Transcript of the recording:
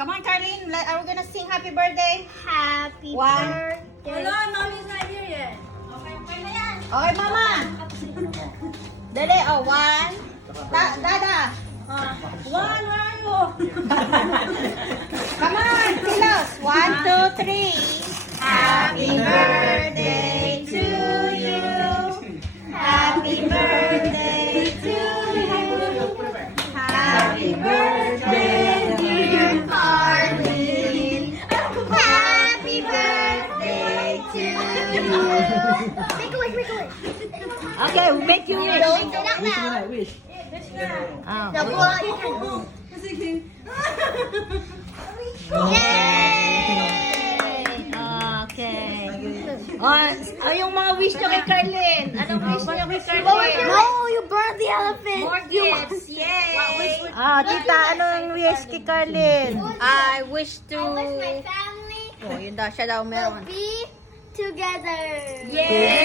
Come on, Carlene. Are we gonna sing happy birthday? Happy One. birthday. Hello, mommy's not here yet. Okay na yan. Okay, mama. Dali, oh, one. Dada. One, where are you? Come on, kilos. 1, 2, 3. Happy birthday to you. Happy birthday to you. Happy birthday, dear Carlene. Happy birthday to you. Make a wish, make a wish. Okay, we'll make you wish. Don't say that loud. Wish. Oh. No, pull out your candle. Yay! Okay. Oh, yung mga wish nyo kay Carlene. Anong wish nyo kay Carlene? No, you burned the elephant. More gifts. Yay! Ah, tita, anong wish kay Carlene? I wish to... I wish my family Oh, yun daw, siya daw will meron. be together. Yay!